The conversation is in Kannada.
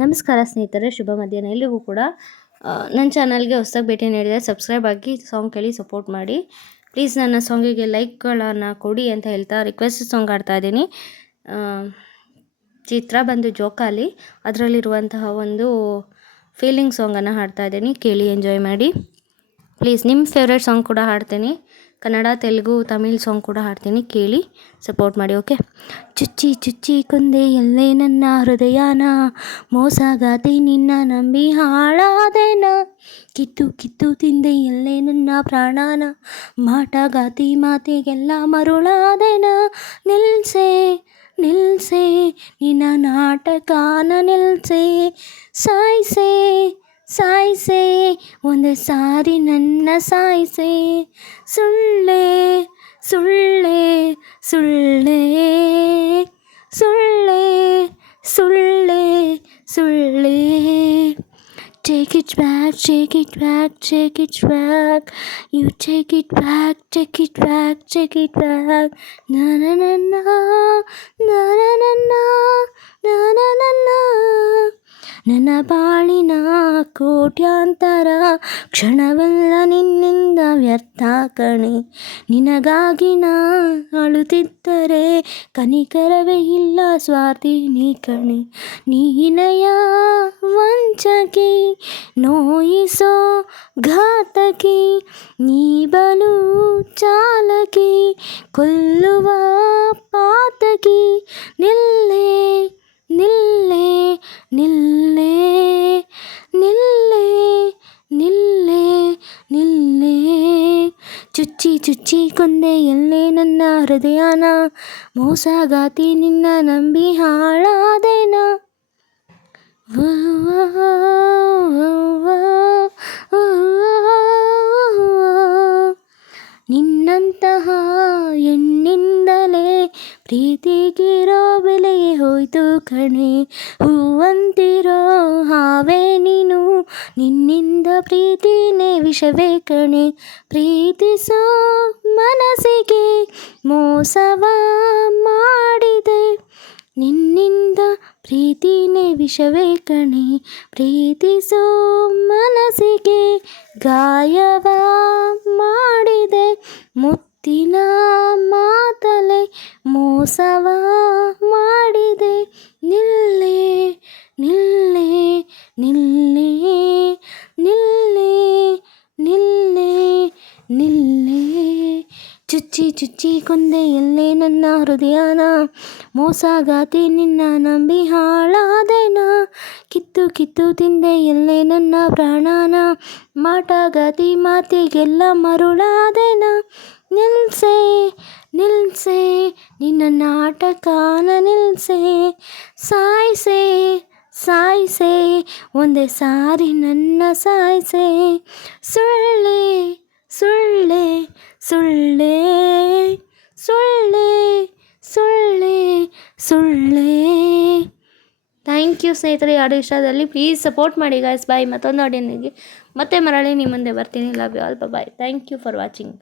ನಮಸ್ಕಾರ ಸ್ನೇಹಿತರೆ, ಶುಭ ಮಧ್ಯಾಹ್ನ. ಎಲ್ಲಿಗೂ ಕೂಡ ನನ್ನ ಚಾನಲ್ಗೆ ಹೊಸದಾಗಿ ಭೇಟಿ ನೀಡಿದರೆ ಸಬ್ಸ್ಕ್ರೈಬ್ ಆಗಿ ಸಾಂಗ್ ಕೇಳಿ ಸಪೋರ್ಟ್ ಮಾಡಿ. ಪ್ಲೀಸ್ ನನ್ನ ಸಾಂಗಿಗೆ ಲೈಕ್ಗಳನ್ನು ಕೊಡಿ ಅಂತ ಹೇಳ್ತಾ ರಿಕ್ವೆಸ್ಟ್ ಸಾಂಗ್ ಆಡ್ತಾ ಇದ್ದೀನಿ. ಚಿತ್ರ ಬಂದು ಜೋಕಾಲಿ, ಅದರಲ್ಲಿರುವಂತಹ ಒಂದು ಫೀಲಿಂಗ್ ಸಾಂಗನ್ನು ಹಾಡ್ತಾ ಇದ್ದೀನಿ. ಕೇಳಿ ಎಂಜಾಯ್ ಮಾಡಿ ಪ್ಲೀಸ್. ನಿಮ್ಮ ಫೇವ್ರೇಟ್ ಸಾಂಗ್ ಕೂಡ ಹಾಡ್ತೀನಿ. ಕನ್ನಡ, ತೆಲುಗು, ತಮಿಳ್ ಸಾಂಗ್ ಕೂಡ ಹಾಡ್ತೀನಿ. ಕೇಳಿ ಸಪೋರ್ಟ್ ಮಾಡಿ. ಓಕೆ. ಚುಚ್ಚಿ ಚುಚ್ಚಿ ಕೊಂದೆ ಎಲ್ಲೇ ನನ್ನ ಹೃದಯನ, ಮೋಸಗಾತಿ ನಿನ್ನ ನಂಬಿ ಹಾಳಾದೆನ. ಕಿತ್ತು ಕಿತ್ತು ತಿಂದೆ ಎಲ್ಲೇ ನನ್ನ ಪ್ರಾಣನ, ಮಾಟಗಾತಿ ಮಾತಿಗೆಲ್ಲ ಮರುಳಾದೆನ. ನಿಲ್ಸೆ ನಿಲ್ಸೆ ನಿನ್ನ ನಾಟಕಾನ ನಿಲ್ಸೆ, ಸಾಯ್ಸೆ ಸಾಯ್ಸೆ ಒಂದೇ ಸಾರಿ ನನ್ನ ಸಾಯ್ಸೆ. ಸುಳ್ಳೆ ಸುಳ್ಳೆ ಸುಳ್ಳೆ ಸುಳ್ಳೆ ಸುಳ್ಳೆ ಸುಳ್ಳೆ. Take it back, take it back, take it back. You take it back, take it back, take it back. Na na na na, na na na na, na na na na. ನನ್ನ ಬಾಳಿನ ಕೋಟ್ಯಾಂತರ ಕ್ಷಣವೆಲ್ಲ ನಿನ್ನಿಂದ ವ್ಯರ್ಥ ಕಣೆ. ನಿನಗಾಗಿ ನಾ ಅಳುತ್ತಿದ್ದರೆ ಕನಿಕರವೇ ಇಲ್ಲ, ಸ್ವಾರ್ಥಿ ನೀ ಕಣೆ. ನೀನಯ ವಂಚಕಿ, ನೋಯಿಸೋ ಘಾತಕಿ, ನೀ ಬಲು ಚಾಲಕಿ, ಕೊಲ್ಲುವ ಪಾತಕಿ. ನಿಲ್ಲೆ ನಿಲ್ಲೆ ನಿಲ್ಲೆ ನಿಲ್ಲೆ ನಿಲ್ಲೆ ನಿಲ್ಲೆ. ಚುಚ್ಚಿ ಚುಚ್ಚಿ ಕೊಂದೆ ಎಲ್ಲೇ ನನ್ನ ಹೃದಯನ, ಮೋಸಗಾತಿ ನಿನ್ನ ನಂಬಿ ಹಾಳಾದೆನ. ನಿನ್ನಂತಹ ಹೆಣ್ಣಿಂದಲೇ ಪ್ರೀತಿಗಿರೋ ಬೆಲೆಯೇ ಹೋಯ್ತು ಕಣೆ. ಹೂವಂತಿರೋ ಹಾವೇ ನೀನು, ನಿನ್ನಿಂದ ಪ್ರೀತಿನೇ ವಿಷವೇ ಕಣೆ. ಪ್ರೀತಿಸೋ ಮನಸ್ಸಿಗೆ ಮೋಸವ ಮಾಡಿದೆ, ನಿನ್ನಿಂದ ಪ್ರೀತಿನೇ ವಿಷವೇ ಕಣೆ. ಪ್ರೀತಿಸೋ ಮನಸ್ಸಿಗೆ ಗಾಯವ ಮಾಡಿದೆ, ಮುತ್ತಿನ ಮಾತಲೆ ಮೋಸವ ಮಾಡಿದೆ. ನಿಲ್ಲೆ ನಿಲ್ಲೆ ನಿಲ್ಲೆ ನಿಲ್ಲೆ ನಿಲ್ಲೆ ನಿಲ್ಲೆ. ಚುಚ್ಚಿ ಚುಚ್ಚಿ ಕೊಂದೆ ಎಲ್ಲೇ ನನ್ನ ಹೃದಯನ, ಮೋಸಗಾತಿ ನಿನ್ನ ನಂಬಿ ಹಾಳಾದೆನ. ಕಿತ್ತು ಕಿತ್ತು ತಿಂದೆ ಎಲ್ಲೇ ನನ್ನ ಪ್ರಾಣನ, ಮಾಟಗಾತಿ ಮಾತಿಗೆಲ್ಲ ಮರುಳಾದೆನ. ನಿಲ್ಸೆ ನಿಲ್ಸೆ ನಿನ್ನ ನಾಟಕಾನ ನಿಲ್ಸೆ, ಸಾಯ್ಸೆ ಸಾಯ್ಸೆ ಒಂದೇ ಸಾರಿ ನನ್ನ ಸಾಯ್ಸೆ. ಸುಳ್ಳೆ ಸುಳ್ಳೆ ಸುಳ್ಳೆ ಸುಳ್ಳೆ ಸುಳ್ಳೆ ಸುಳ್ಳೆ. ಥ್ಯಾಂಕ್ ಯು ಸ್ನೇಹಿತರೆ. ಆಡಿಯೋ ಇಷ್ಟದಲ್ಲಿ ಪ್ಲೀಸ್ ಸಪೋರ್ಟ್ ಮಾಡಿ ಗಾಯ್ಸ್. ಬಾಯ್. ಮತ್ತೊಂದು ಆಡಿಯೋನಿಗೆ ಮತ್ತೆ ಮರಳಿ ನಿಮ್ಮ ಮುಂದೆ ಬರ್ತೀನಿ. Love you all. Bye. Thank you for watching.